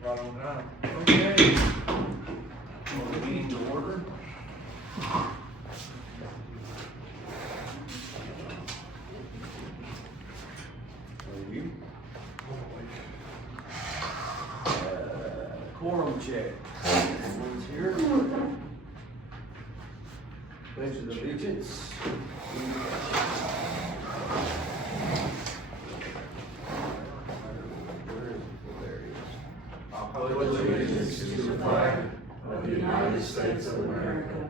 Right on time. Okay. Call the meeting to order. Review. Quorum check. Everyone's here. Pledge of allegiance. I pledge allegiance to the flag of the United States of America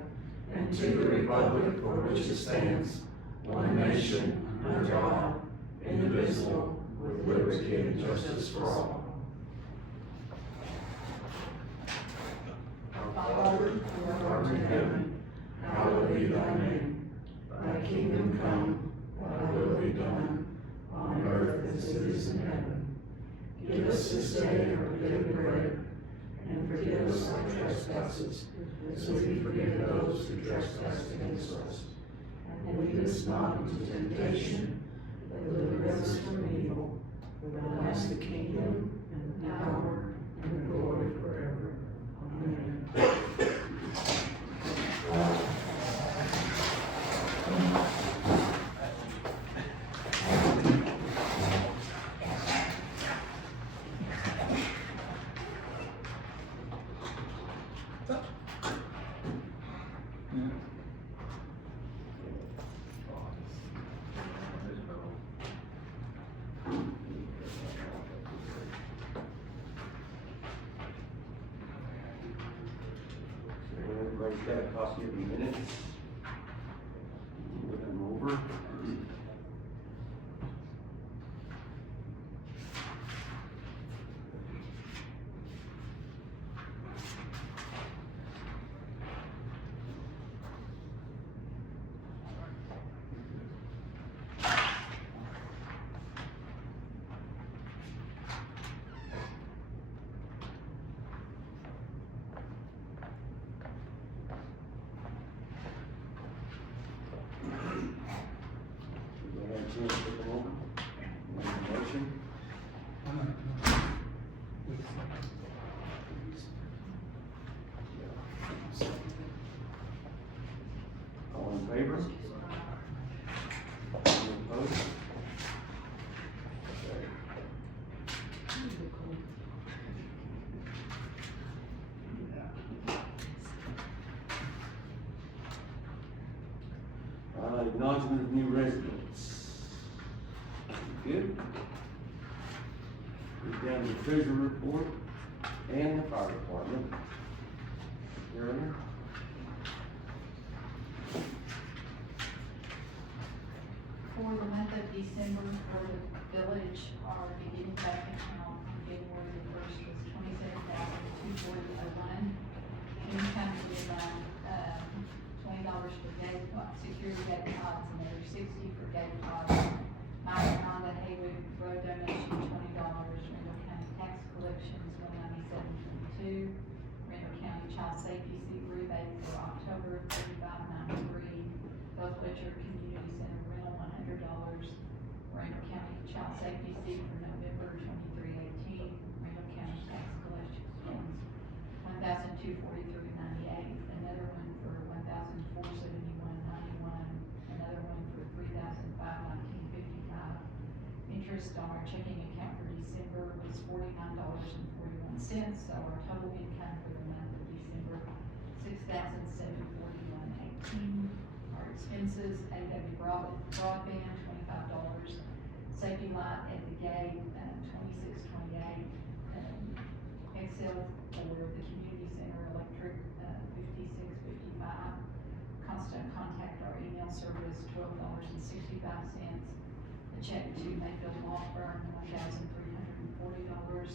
and to the republic for which it stands, one nation, under God, indivisible, with liberty and justice for all. Our Father, who art in heaven, hallowed be thy name. Thy kingdom come, thy will be done, on earth as it is in heaven. Give us this day our daily bread, and forgive us our trespasses, as we forgive those who trespass against us. And lead us not into temptation, but deliver us from evil. For thine is the kingdom, and the power, and the glory forever. Amen. Everybody's got a copy of the minutes. Look them over. Chance to look them over. Make a motion. All in favor? Any opposed? Acknowledgement of new residents. Good. We're down to the treasurer report and the fire department. Earlier. For the month of December, for the village, our beginning bank account on January the 1st was $27,241. Income is $20 for gate, security gate pods, another $60 for gate pods. My Honda Haywood road donation, $20. Randall County tax collections, $197.22. Randall County child safety seat rebate for October, $35.93. Both Ledger Community Center rental, $100. Randall County child safety seat for November, $23.18. Randall County tax collections, $1,243.98. Another one for $1,471.91. Another one for $3,519.55. Interest on our checking account for December was $49.41. So our total income for the month of December, $6,741.18. Our expenses, AW broadband, $25. Safety light at the gate, $26.28. Excel for the community center electric, $56.55. Constant contact, our email service, $12.65. A check to Mayfield Law Firm, $1,340.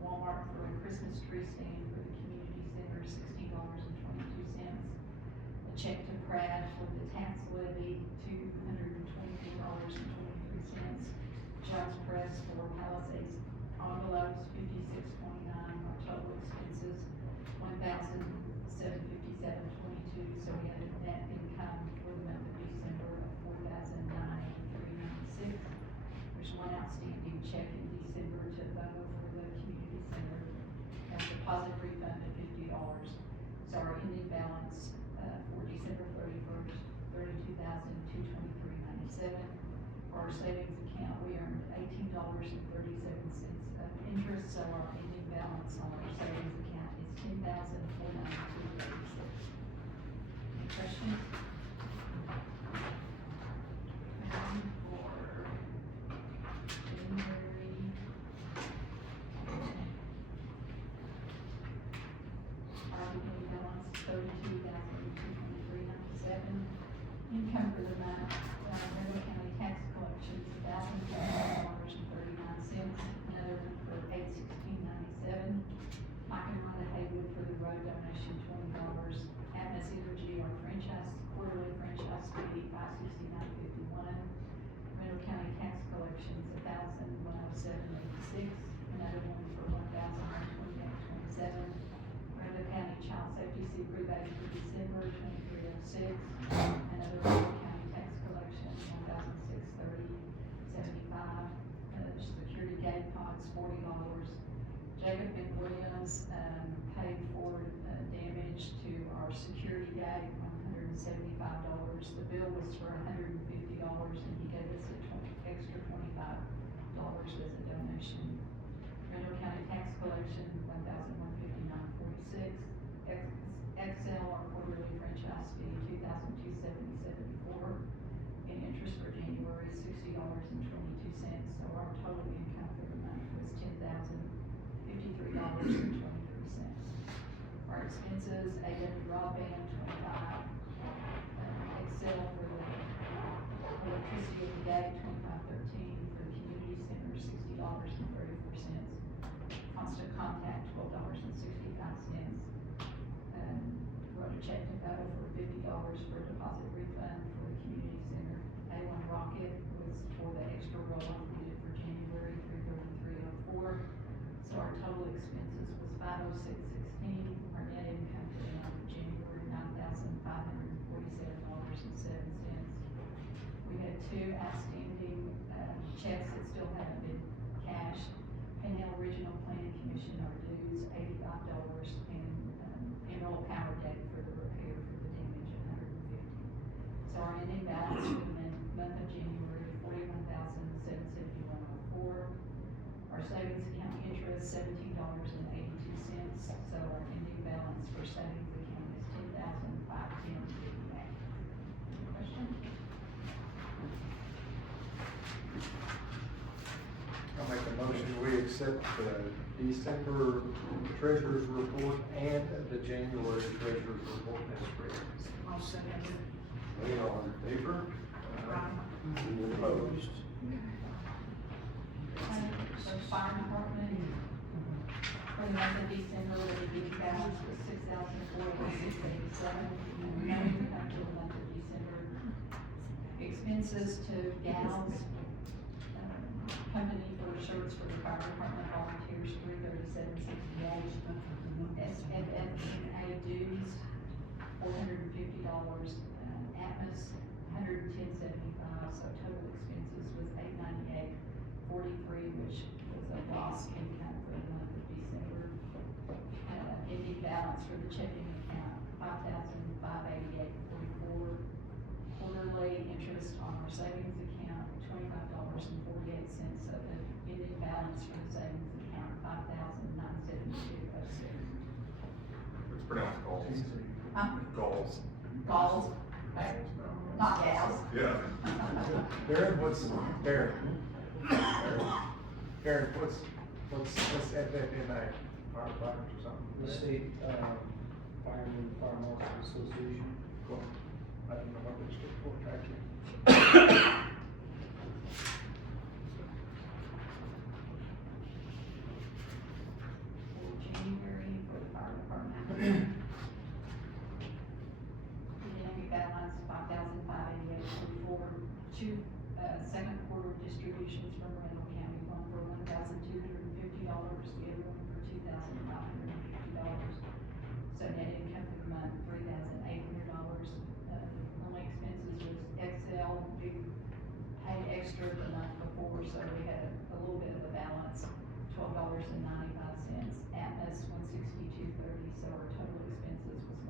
Walmart for a Christmas tree stand for the community center, $16.22. A check to Pratt for the tax levy, $224.23. Jones Press for Palisades envelopes, $56.29. Our total expenses, $1,757.22. So we had a net income for the month of December of $4,983.96. There's one outstanding check in December to vote for the community center So our ending balance, for December 31st, $32,223.97. For our savings account, we earned $18.37 of interest, so our ending balance on our savings account is $10,492.86. Any questions? For January, our beginning balance, $32,223.97. Income for the month, Monroe County tax collections, $1,039.39. Another one for $816.97. Mike and Rhonda Haywood for the road donation, $20. Atmos Energy, our franchise, quarterly franchise fee, $569.51. Monroe County tax collections, $1,107.86. Another one for $1,128.27. Monroe County child safety seat rebate for December, $23.06. Another Monroe County tax collection, $1,630.75. Security gate pods, $40. Jacob and Williams, paid for, damage to our security gate, $175. The bill was for $150, and he gave us extra $25 as a donation. Monroe County tax collection, $1,159.46. Excel, our quarterly franchise fee, $2,270.74. And interest for January, $60.22. So our total income for the month was $10,053.23. Our expenses, AM broadband, $25. Excel for the electricity of the day, $25.13. For the community center, $60.34. Constant contact, $12.65. Wrote a check to Beto for $50 for a deposit refund for the community center. A1 Rocket was for the extra roll-off needed for January, $333.04. So our total expenses was $506.16. Our net income for the month of January, $9,547.07. We had two outstanding, checks that still haven't been cashed. Pinhale Regional Planning Commission, our dues, $85, and Emerald Power Deck for the repair for the damage, $150. So our ending balance for the month of January, $41,771.04. Our savings account interest, $17.82. So our ending balance for savings account is $10,510.58. Any questions? I'll make a motion, we accept the December treasurer's report and the January treasurer's report as read. I'll second it. Any all in favor? Right. Any opposed? So fire department, for the month of December, the beginning balance was $6,486.87. And we know we come to the month of December. Expenses to gals, company for shirts for the fire department volunteers, $337.68. SFFNA dues, $450. Atmos, $110.75. So total expenses was $898.43, which was a loss income for the month of December. Ending balance for the checking account, $5,588.44. Quarterly interest on our savings account, $25.48. So the ending balance for the savings account, $5,972.06. It's pronounced goals. Huh? Goals. Galls, not gals. Yeah. Darren, Darren, what's FFNA, firefighters or something? The state, firemen, fire marshal association. Cool. I don't know what this is for, actually. For January for the fire department. Beginning balance, $5,588.44. Two, second quarter distributions from Randall County, one for $1,250, the other one for $2,550. So net income for the month, $3,800. The only expenses was Excel, we paid extra the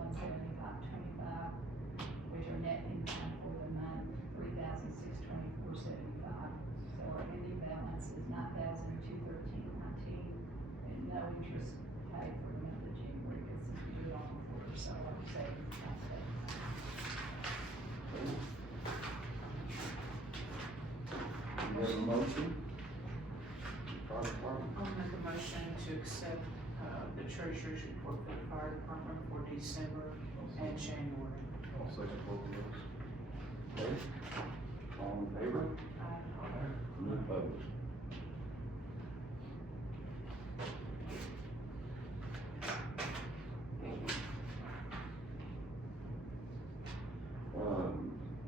$175.25, which are net income for the month, $3,624.75. So our ending balance is $9,213.19, and no interest paid for the month of January, because since we do it on the quarter, so our savings account stays. We have a motion? Fire department. I'll make a motion to accept, the treasurer's report for the fire department for December and January. I'll second both of those. Okay. All in favor? Any opposed?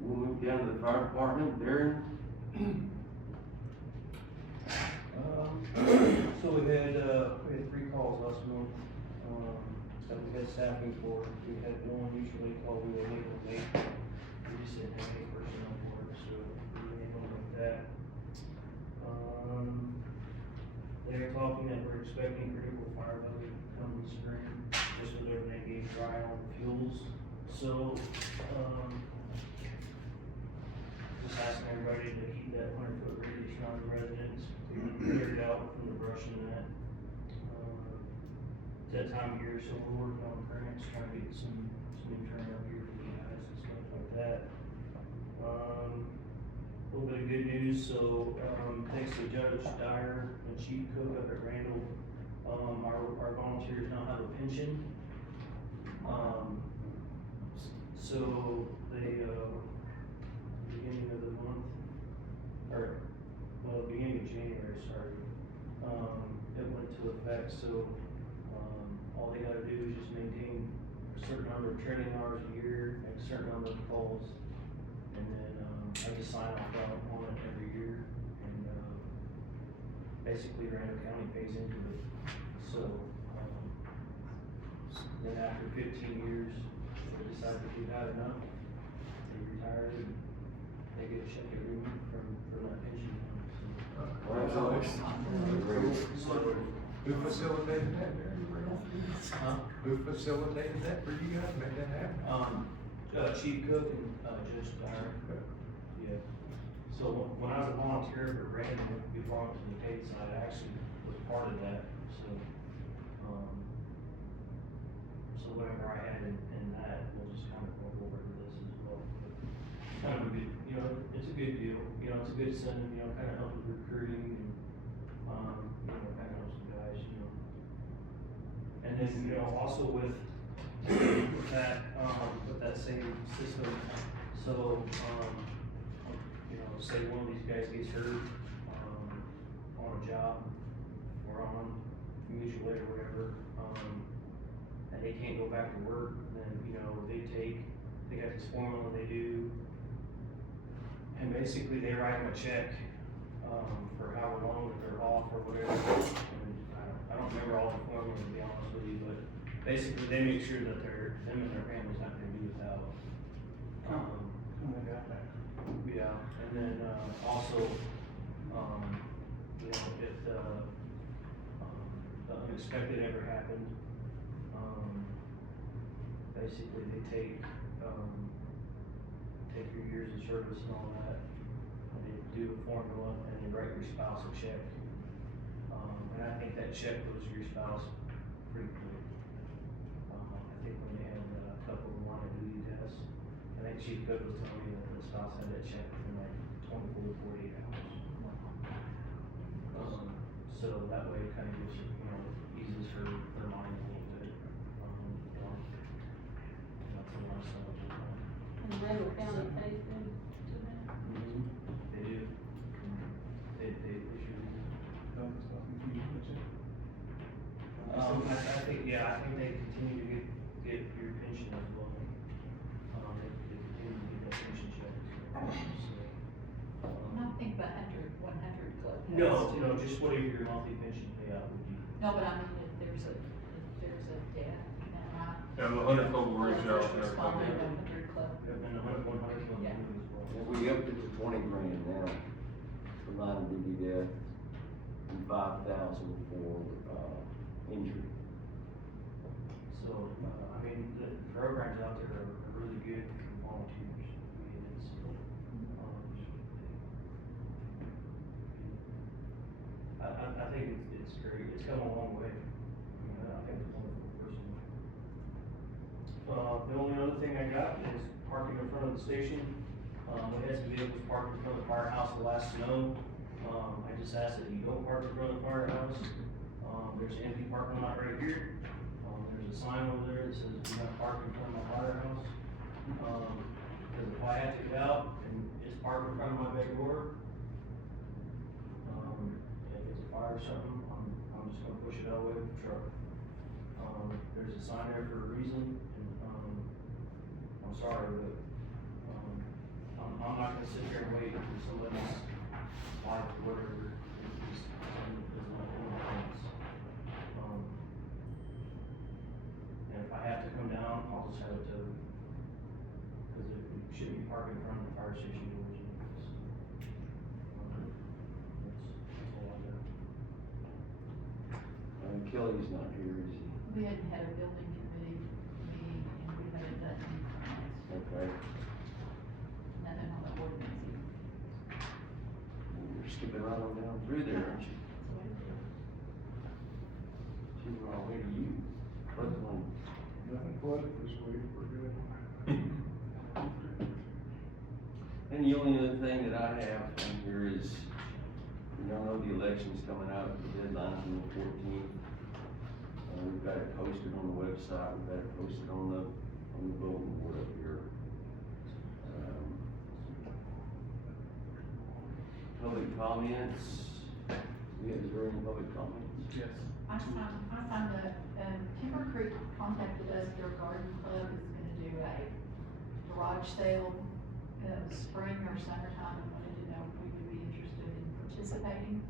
We'll move down to the fire department, Darren. So we had 3 calls last month, that we had staffing for. We had one usually call we were able to make. We just didn't have any personnel for it, so we were able to make that. They were talking that we're expecting critical fire load come in spring, just with everything being dry on the fuels. So, just asking everybody to keep that 100-foot radius around the residents, to clear it out from the brush and that. It's that time of year, so we're working on grants, trying to get some turn up here for you guys and stuff like that. A little bit of good news, so, thanks to Judge Dyer and Chief Cook up at Randall, our volunteers now have a pension. So they, beginning of the month, or, well, beginning of January, sorry, it went into effect, so, all they gotta do is just maintain a certain number of training hours a year, make a certain number of calls, and then, I just sign off on it every year, and, basically Randall County pays into it, so, then after 15 years, they decide that we've had enough, they retire, and they get a check every month from that pension fund, Congratulations. so. Who facilitated that, Darren? Huh? Who facilitated that for you guys, made that happen? Chief Cook and, Judge Dyer. Yeah. So when I was a volunteer for Randall, before I went to the Tate side, I actually was part of that, so, so whatever I had in that, we'll just kind of go over to this as well. But kind of a good, it's a good deal, it's a good incentive, kind of helps with recruiting and, kind of helps the guys, And then, also with that same system, so, say one of these guys gets hurt, on a job, or on mutual aid or whatever, and they can't go back to work, then, they got this formula they do, and basically they write them a check, for however long that they're off or whatever, and I don't remember all the formulas, to be honest with you, but basically they make sure that them and their family's not gonna be without. Yeah, and then, also, if the unexpected ever happened, basically they take your years of service and all that, and they do a formula, and they write your spouse a check. And I think that check goes to your spouse pretty quick. I think when they had a couple of line of duty deaths, I think Chief Cook was telling me that the spouse had that check within like 24 to 48 hours. So that way it kind of gives her, eases her mind a little bit. That's a lot of stuff. And Randall County pays them to that? They do. They issue. I think they continue to get your pension as well. They continue to get that pension check. So, Nothing but 100 club pays no, to- just whatever your monthly pension payout would be. No, but I mean, if there's a death, right? Yeah, the 100 club will reach out and First responder, everything. 100 club. And the 100 will Yeah. as well. Well, we upped it to 20 grand now for line of duty death and 5,000 for, injury. So, for firefighters out there are really good volunteers. I mean, it's, I think it's great, it's come a long way. I mean, I think it's wonderful personally. The only other thing I got is parking in front of the station. We had some vehicles parked in front of the firehouse the last snow. I just asked that you don't park in front of the firehouse. There's an empty parking lot right here. There's a sign over there that says do not park in front of my firehouse. Because if I have to get out and just park in front of my back door, if it's a fire or something, I'm just gonna push it out with the truck. There's a sign there for a reason, and, I'm sorry, but, I'm not gonna sit there and wait for somebody's life or whatever, is not doing things. And if I have to come down, I'll just have it towed. Cause it shouldn't be parked in front of the fire station doors. That's all I got. Kelly's not here, is he? We hadn't had a building committee meeting, and we haven't done any permits, Okay. nothing on the ordinance either. You're skipping right on down through there, aren't you? That's what it is. Gee, we're all way to you. What's one? Nothing flooded this week, we're good. And the only other thing that I have on here is, you all know the election's coming up, the deadline's on the 14th. We've got it posted on the website, we've got it posted on the bulletin board up here. Public comments, is there any public comments? Yes. I found that, Timber Creek contacted us, their garden club is gonna do a garage sale, spring or summertime, and wanted to know if we would be interested in participating.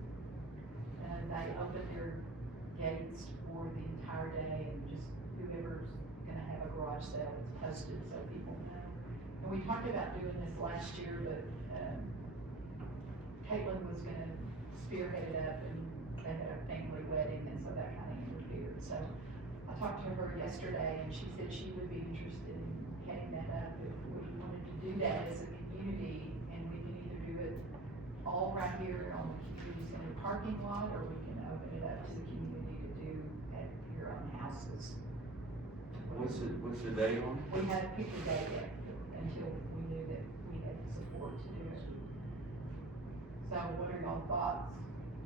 And they open their gates for the entire day, and just whoever's gonna have a garage sale, it's posted so people know. And we talked about doing this last year, but, Caitlin was gonna spearhead it up, and they had a family wedding, and so that kinda interfered, so I talked to her yesterday, and she said she would be interested in heading that up if we wanted to do that as a community, and we can either do it all right here on the community center parking lot, or we can open it up to the community to do at your own houses. What's the date on? We hadn't picked a date yet, until we knew that we had support to do it. So what are y'all thoughts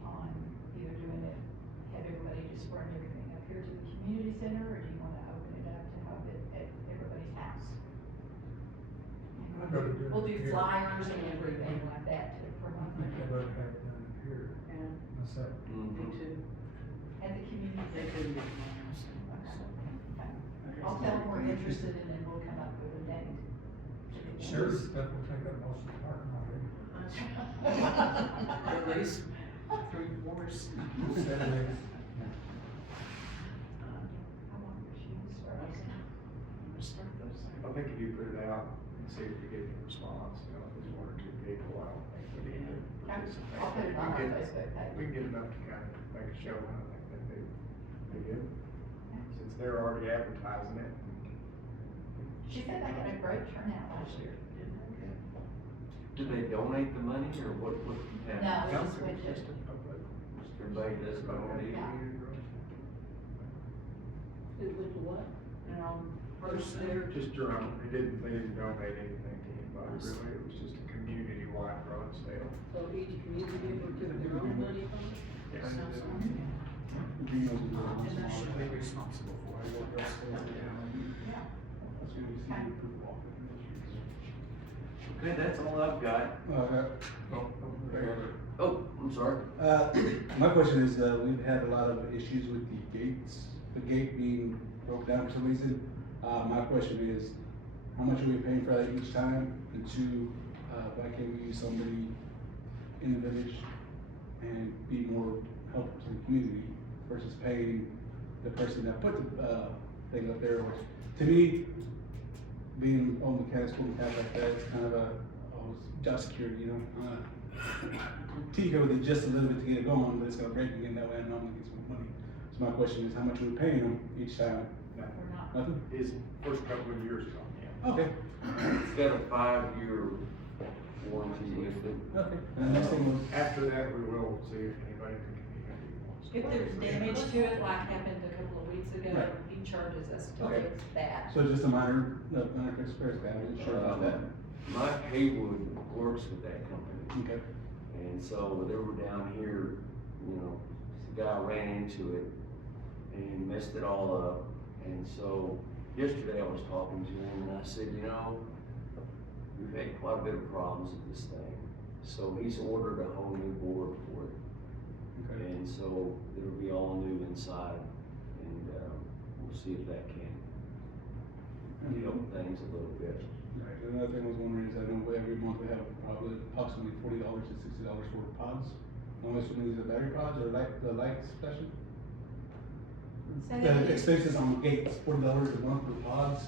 on either doing it, have everybody just bring everything up here to the community center, or do you wanna open it up to have it at everybody's house? I'd rather do it We'll do here. flyers and everything like that to promote I think it I'd rather have it done here and myself. at the community They center. couldn't get my house. Okay. I'll tell them we're interested, and then we'll come up with a date. Sure. That will take up most of the parking lot anyway. At least 3/4. Saturday. I want your shoes first. Start those. I think if you put it out and see if you get a response, you know, if there's one or two people, I don't think we need to participate. I'll put it on our Facebook page. We can get enough to kind of make a show, and I think that they good. Since they're already advertising it. She said they had a great turnout last year. Did they donate the money, or what happened? No, we just went to, Everybody does donate? Yeah. It went to what? And on first there. Just your own, they didn't donate anything to anybody, really, it was just a community-wide garage sale. So each community member took their own money from it? Yes. Sounds like- And that should be responsible for it. yeah. Okay, that's all I've got. Oh, I'm sorry. My question is, we've had a lot of issues with the gates, the gate being broke down for some reason. My question is, how much are we paying for that each time? And two, why can't we use somebody in the village and be more helpful to the community versus paying the person that put the, thing up there, which, to me, being on mechanics school and like that, it's kind of job security, you know? Tinker with it just a little bit to get it going, but it's gonna break again that way, and I'm gonna get some money. So my question is, how much are we paying them each time or not? Nothing? His first couple of years ago, yeah. Okay, It's got a 5-year warranty with it. okay. And the next thing was, After that, we will see if anybody can. If there's damage to it, like happened a couple of weeks ago, Right. he charges us to Okay. fix that. so just a minor fix repairs, I wasn't sure about that. Mike Haywood works with that company. Okay, And so they were down here, you know, the guy ran into it and messed it all up. And so yesterday I was talking to him and I said, you know, we've had quite a bit of problems with this thing. So he's ordered a whole new board for it. okay. And so it'll be all new inside and, we'll see if that can help things a little bit. Right, another thing I was wondering is I know every month we have probably approximately $40 to $60 for pods. I'm assuming these are battery pods or the light special? Say that The again. expenses on gates, $40 a month for pods.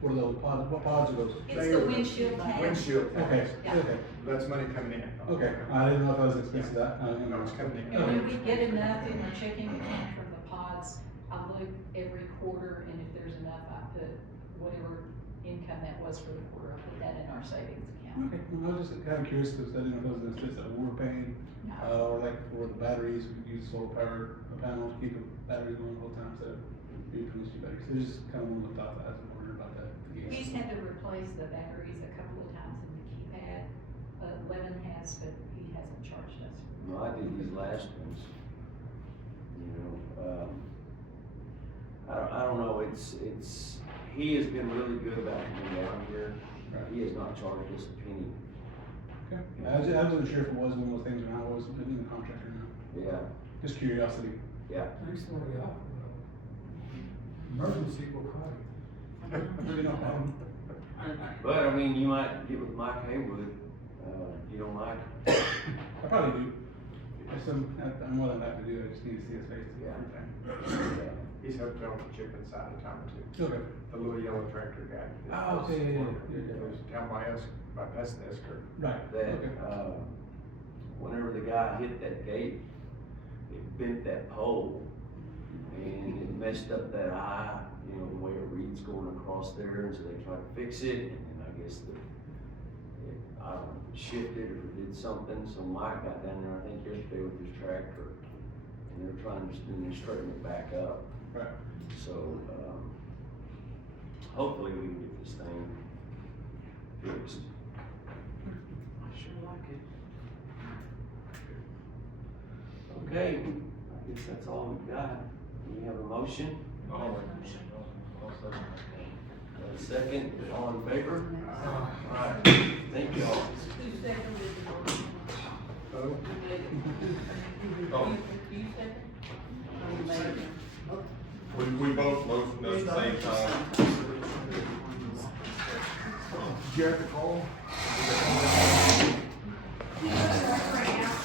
What are those pods, what pods are those? It's the windshield tags. Windshield Okay, tags. Yeah. okay, That's money coming in. okay, I didn't know if that was expensive, No, it's coming in. And when we get enough in the checking account from the pods, I look every quarter, and if there's enough, I put whatever income that was for the quarter, I put that in our savings account. Okay, well, I was just kind of curious, because I didn't know if it was an expense that we were paying, or like for the batteries, we could use solar power panels, keep the batteries going the whole time, so maybe produce two batteries. It's just kind of one of the thoughts I was wondering about that. He's had to replace the batteries a couple of times in the keypad, Levin has, but he hasn't charged us. No, I did these last ones. You know, I don't know, he has been really good about coming down here. He has not charged us a penny. Okay, I wasn't sure if it was one of those things or not, I was in the contract or not, Yeah, just curiosity. yeah. Thanks for the offer. Emergency will call you. Really no problem. But I mean, you might get with Mike Haywood, you know, Mike. I probably do. I'm more than happy to do it, I just need to see his face. Yeah. Okay. He's helped out with chip inside a time or two. Okay. The little yellow tractor guy. Oh, okay, yeah. It was down by us, by past the S-curve. Right, That, okay. whenever the guy hit that gate, it bent that pole and it messed up that eye, you know, the way it reads going across there, and so they tried to fix it, and then I guess I don't know, it shifted or did something, so Mike got down there, I think yesterday with his tractor, and they're trying to straighten it back up. Right. So, hopefully we can get this thing fixed. I sure like it. Okay, I guess that's all we've got. We have a motion, I'll second. a second, all in favor? All right, thank you all. Who seconded the motion? Oh. Who made it? Oh. You second? Who made it? We both motioned at the same time. Did you have to call? He goes right out.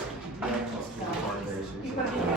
Yeah,